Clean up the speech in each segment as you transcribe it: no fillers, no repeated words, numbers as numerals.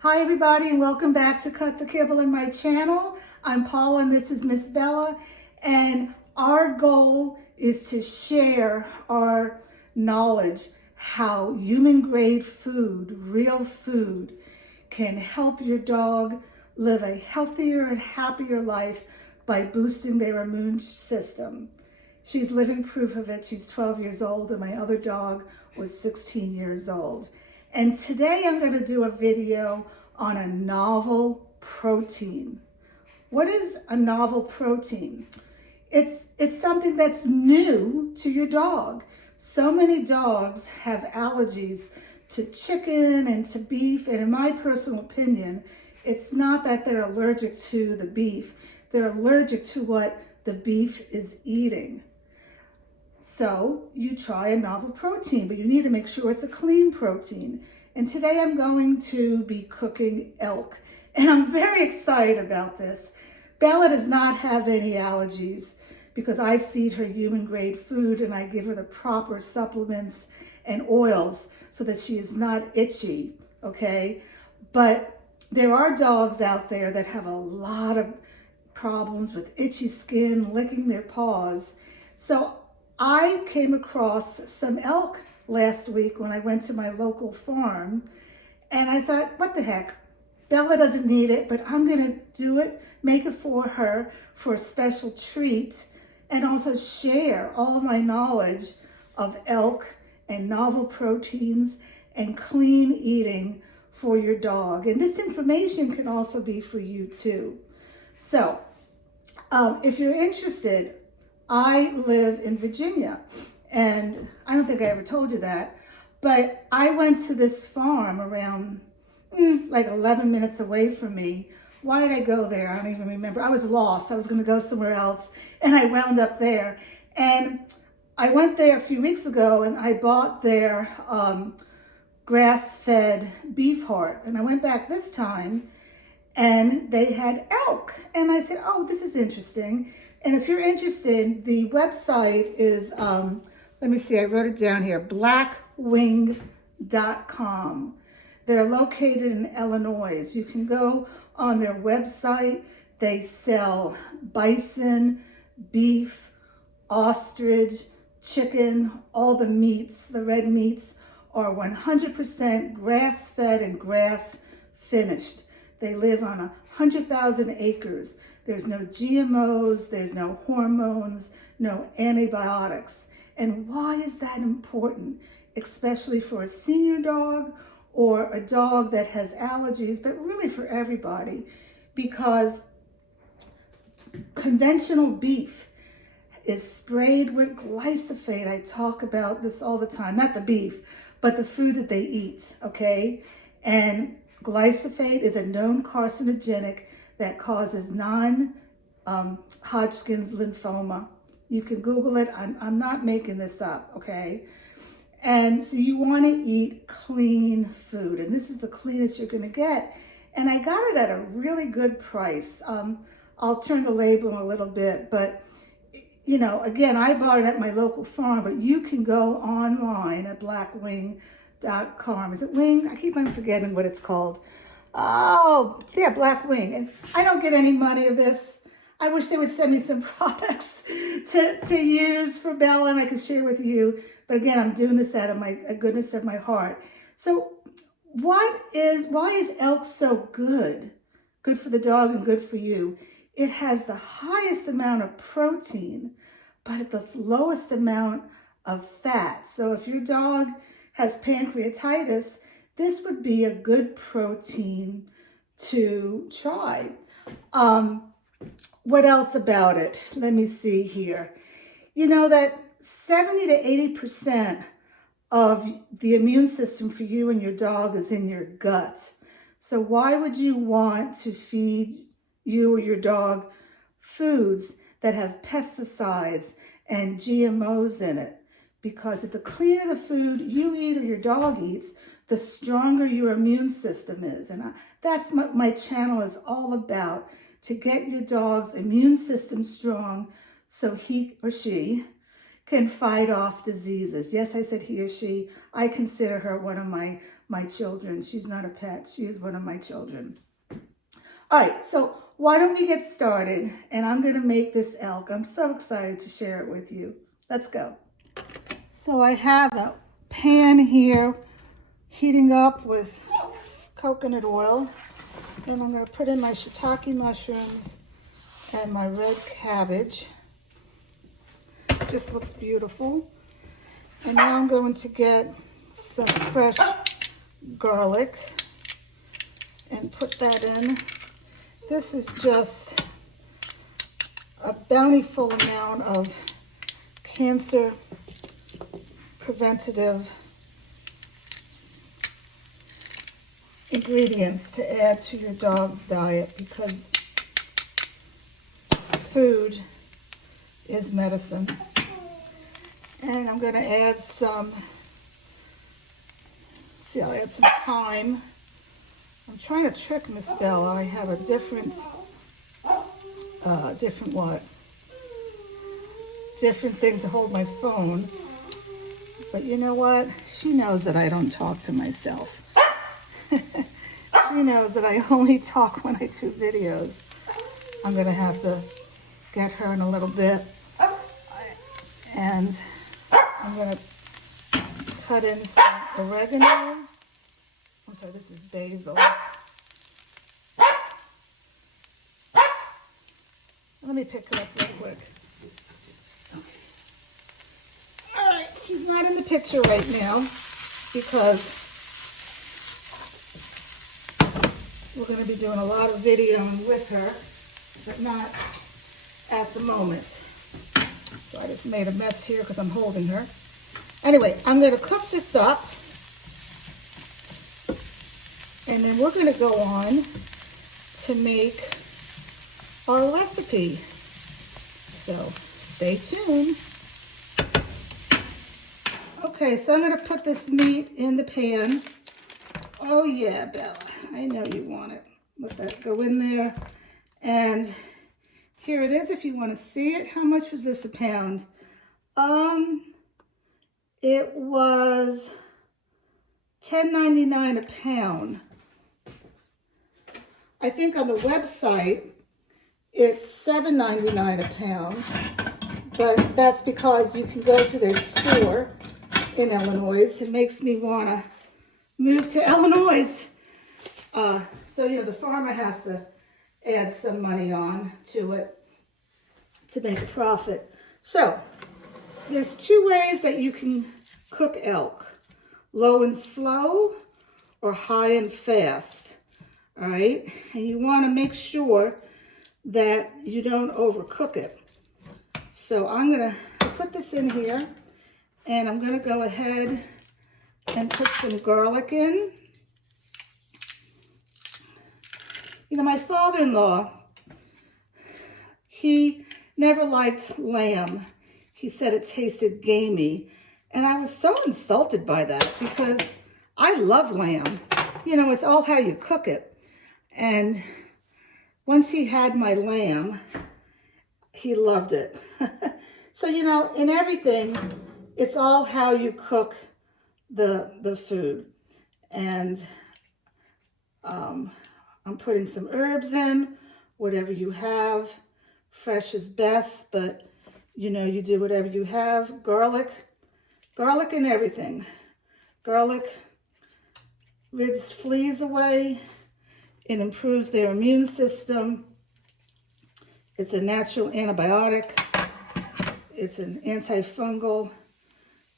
Hi everybody and welcome back to Cut the Kibble in my channel. I'm Paula and this is Miss Bella, and our goal is to share our knowledge how human grade food, real food, can help your dog live a healthier and happier life by boosting their immune system. She's living proof of it. She's 12 years old and my other dog was 16 years old. And today I'm going to do a video on a novel protein. What is a novel protein? It's something that's new to your dog. So many dogs have allergies to chicken and to beef, and in my personal opinion, it's not that they're allergic to the beef. They're allergic to what the beef is eating. So you try a novel protein, but you need to make sure it's a clean protein. And today I'm going to be cooking elk. And I'm very excited about this. Bella does not have any allergies because I feed her human grade food and I give her the proper supplements and oils so that she is not itchy, okay? But there are dogs out there that have a lot of problems with itchy skin, licking their paws. So I came across some elk last week when I went to my local farm, and I thought, what the heck? Bella doesn't need it, but I'm gonna do it, make it for her for a special treat, and also share all of my knowledge of elk and novel proteins and clean eating for your dog. And this information can also be for you too. So if you're interested, I live in Virginia, and I don't think I ever told you that, but I went to this farm around like 11 minutes away from me. Why did I go there? I don't even remember. I was lost. I was going to go somewhere else, and I wound up there. And I went there a few weeks ago, and I bought their grass-fed beef heart. And I went back this time, and they had elk. And I said, oh, this is interesting. And if you're interested, the website is, let me see, I wrote it down here, blackwing.com. They're located in Illinois. You can go on their website. They sell bison, beef, ostrich, chicken, all the meats. The red meats are 100% grass-fed and grass-finished. They live on 100,000 acres. There's no GMOs, there's no hormones, no antibiotics. And why is that important? Especially for a senior dog or a dog that has allergies, but really for everybody, because conventional beef is sprayed with glyphosate. I talk about this all the time, not the beef, but the food that they eat, okay? And glyphosate is a known carcinogenic that causes non-Hodgkin's lymphoma. You can Google it. I'm not making this up, okay? And so you want to eat clean food, and this is the cleanest you're going to get. And I got it at a really good price. I'll turn the label in a little bit, but you know, again, I bought it at my local farm, but you can go online at blackwing.com. Is it Wing? I keep on forgetting what it's called. Oh, yeah, Black Wing. And I don't get any money of this. I wish they would send me some products to use for Bella and I could share with you. But again, I'm doing this out of my goodness of my heart. So why is elk so good? Good for the dog and good for you. It has the highest amount of protein, but at the lowest amount of fat. So if your dog has pancreatitis, this would be a good protein to try. What else about it? Let me see here. You know that 70 to 80% of the immune system for you and your dog is in your gut. So why would you want to feed you or your dog foods that have pesticides and GMOs in it? Because if the cleaner the food you eat or your dog eats, the stronger your immune system is. And that's what my channel is all about, to get your dog's immune system strong so he or she can fight off diseases. Yes, I said he or she. I consider her one of my children. She's not a pet. She is one of my children. All right, so why don't we get started? And I'm going to make this ELK. I'm so excited to share it with you. Let's go. So I have a pan here heating up with coconut oil. And I'm going to put in my shiitake mushrooms and my red cabbage. Just looks beautiful. And now I'm going to get some fresh garlic and put that in. This is just a bountiful amount of cancer preventative ingredients to add to your dog's diet, because food is medicine. And I'm going to add some, see, I'll add some thyme. I'm trying to trick Miss Bella. I have a different thing to hold my phone. But you know what? She knows that I don't talk to myself. She knows that I only talk when I do videos. I'm going to have to get her in a little bit. And I'm going to cut in some oregano. I'm sorry, this is basil. Let me pick her up real quick. Okay. All right, she's not in the picture right now because we're going to be doing a lot of videoing with her, but not at the moment. So I just made a mess here because I'm holding her. Anyway, I'm going to cook this up, and then we're going to go on to make our recipe. So stay tuned. Okay, so I'm going to put this meat in the pan. Oh yeah, Bella, I know you want it. Let that go in there. And here it is if you want to see it. How much was this a pound? It was $10.99 a pound. I think on the website it's $7.99 a pound, but that's because you can go to their store in Illinois. It makes me want to move to Illinois. So, you know, the farmer has to add some money on to it to make a profit. So, there's two ways that you can cook elk. Low and slow or high and fast. All right? And you want to make sure that you don't overcook it. So I'm going to put this in here, and I'm going to go ahead and put some garlic in. You know, my father-in-law, he never liked lamb. He said it tasted gamey. And I was so insulted by that because I love lamb. You know, it's all how you cook it. And once he had my lamb, he loved it. So, you know, in everything, it's all how you cook the food. And I'm putting some herbs in, whatever you have. Fresh is best, but you know, you do whatever you have. Garlic and everything. Garlic rids fleas away. It improves their immune system. It's a natural antibiotic. It's an antifungal.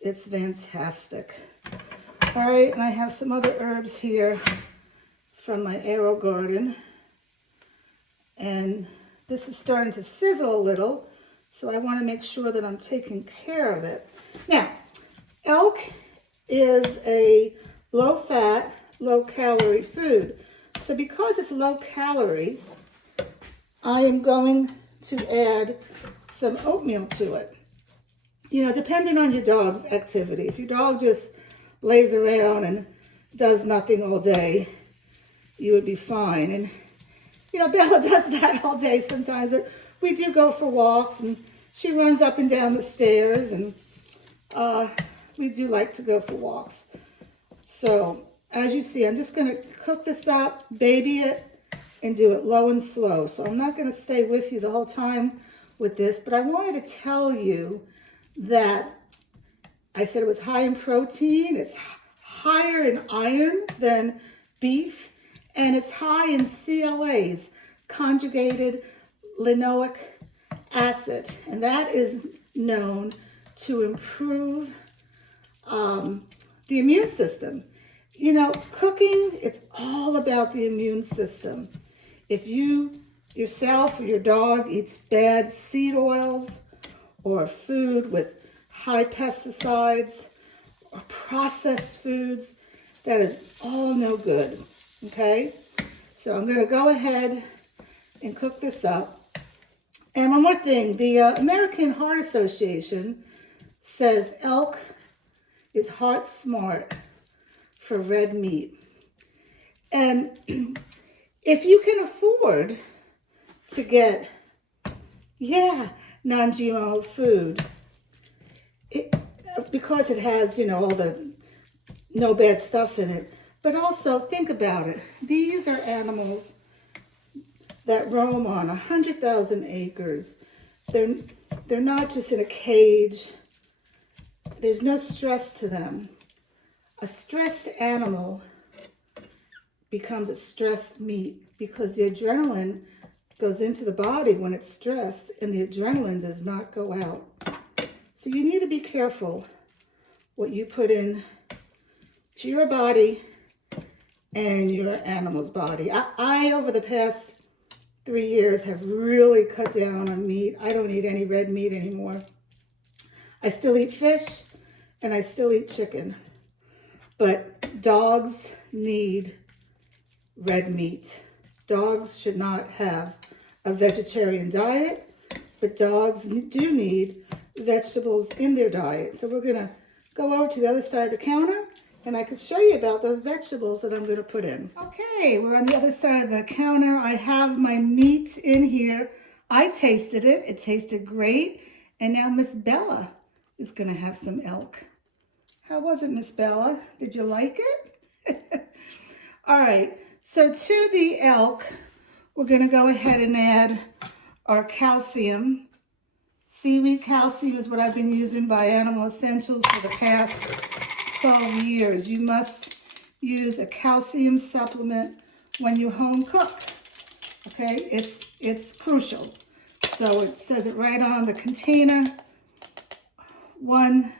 It's fantastic. All right, and I have some other herbs here from my arrow garden. And this is starting to sizzle a little, so I want to make sure that I'm taking care of it. Now, elk is a low-fat, low-calorie food. So because it's low-calorie, I am going to add some oatmeal to it. You know, depending on your dog's activity. If your dog just lays around and does nothing all day, you would be fine. And, you know, Bella does that all day sometimes. But we do go for walks, and she runs up and down the stairs, and we do like to go for walks. So as you see, I'm just going to cook this up, baby it, and do it low and slow. So I'm not going to stay with you the whole time with this, but I wanted to tell you that I said it was high in protein. It's higher in iron than beef, and it's high in CLAs, conjugated linoleic acid, and that is known to improve the immune system. You know, cooking, it's all about the immune system. If you yourself or your dog eats bad seed oils or food with high pesticides or processed foods, that is all no good, okay? So I'm going to go ahead and cook this up. And one more thing, the American Heart Association says ELK is heart smart for red meat. And if you can afford to get, non-GMO food, because it has, all the no bad stuff in it, but also think about it. These are animals that roam on 100,000 acres. They're not just in a cage. There's no stress to them. A stressed animal becomes a stressed meat because the adrenaline goes into the body when it's stressed and the adrenaline does not go out. So you need to be careful what you put in to your body and your animal's body. I over the past 3 years have really cut down on meat. I don't eat any red meat anymore. I still eat fish and I still eat chicken. But dogs need red meat. Dogs should not have a vegetarian diet, but dogs do need vegetables in their diet. So we're gonna go over to the other side of the counter and I could show you about those vegetables that I'm gonna put in. Okay, we're on the other side of the counter. I have my meat in here. I tasted it, it tasted great. And now Miss Bella is gonna have some elk. How was it, Miss Bella? Did you like it? All right, so to the elk, we're gonna go ahead and add our calcium. Seaweed calcium is what I've been using by Animal Essentials for the past 12 years. You must use a calcium supplement when you home cook, okay? It's crucial. So it says it right on the container, 1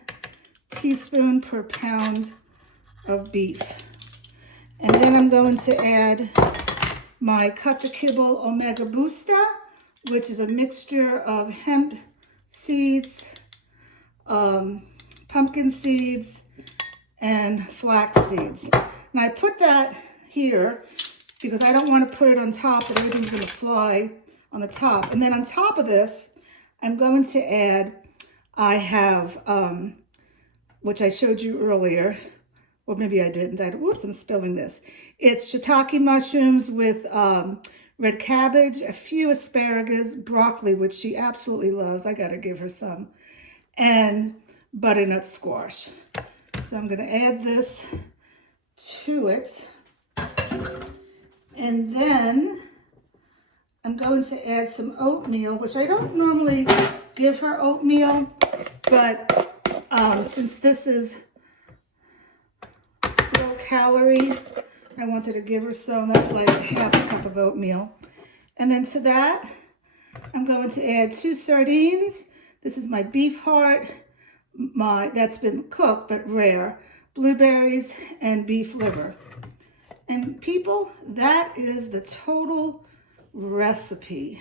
teaspoon per pound of beef. And then I'm going to add my Cut the Kibble Omega Booster, which is a mixture of hemp seeds, pumpkin seeds, and flax seeds. And I put that here because I don't want to put it on top and everything's going to fly on the top. And then on top of this, I'm going to add, I have, which I showed you earlier, or maybe I didn't. Whoops, I'm spilling this. It's shiitake mushrooms with red cabbage, a few asparagus, broccoli, which she absolutely loves. I got to give her some. And butternut squash. So I'm going to add this to it. And then I'm going to add some oatmeal, which I don't normally give her oatmeal, but since this is low calorie, I wanted to give her some. That's like half a cup of oatmeal. And then to that, I'm going to add 2 sardines. This is my beef heart, that's been cooked but rare, blueberries, and beef liver. And people, that is the total recipe.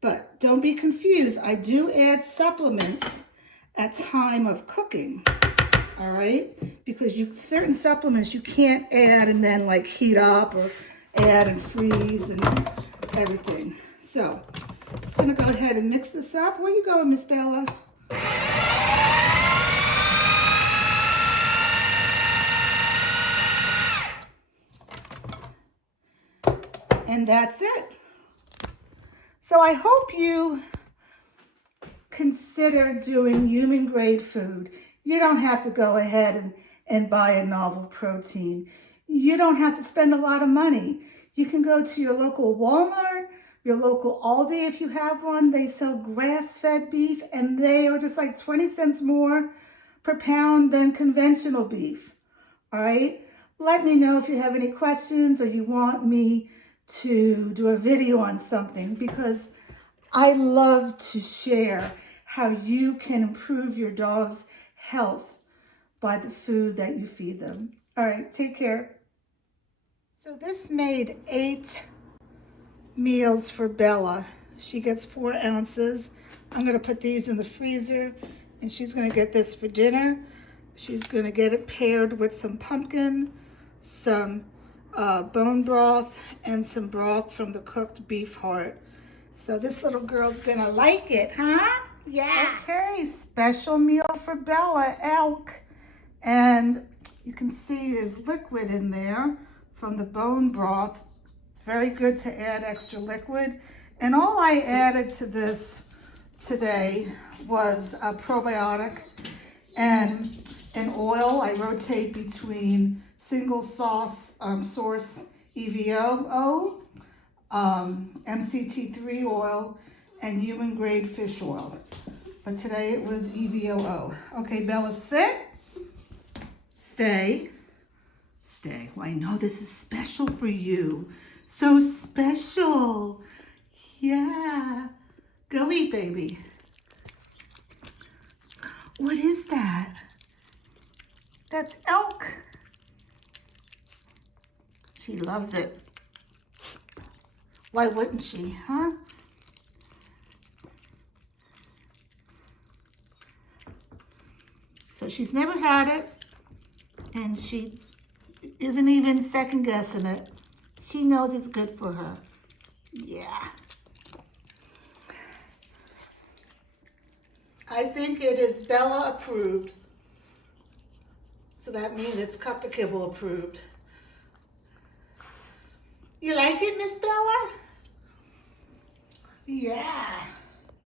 But don't be confused. I do add supplements at time of cooking, all right? Because certain supplements you can't add and then like heat up or add and freeze and everything. So, just gonna go ahead and mix this up. Where you going, Miss Bella? And that's it. So I hope you consider doing human grade food. You don't have to go ahead and buy a novel protein. You don't have to spend a lot of money. You can go to your local Walmart, your local Aldi if you have one. They sell grass-fed beef and they are just like 20 cents more per pound than conventional beef. All right? Let me know if you have any questions or you want me to do a video on something, because I love to share how you can improve your dog's health by the food that you feed them. All right, take care. So this made 8 meals for Bella. She gets 4 ounces. I'm going to put these in the freezer, and she's going to get this for dinner. She's going to get it paired with some pumpkin, some bone broth, and some broth from the cooked beef heart. So this little girl's going to like it, huh? Yeah. Okay, special meal for Bella, ELK. And you can see there's liquid in there from the bone broth. It's very good to add extra liquid. And all I added to this today was a probiotic and an oil. I rotate between single source EVO, MCT3 oil, and human grade fish oil. But today it was EVOO. Okay, Bella, sit. Stay. Stay. Well, I know this is special for you. So special. Yeah. Go eat, baby. What is that? That's ELK. She loves it. Why wouldn't she, huh? So she's never had it, and she isn't even second guessing it. She knows it's good for her. Yeah. I think it is Bella approved. So that means it's Cut the Kibble approved. You like it, Miss Bella? Yeah.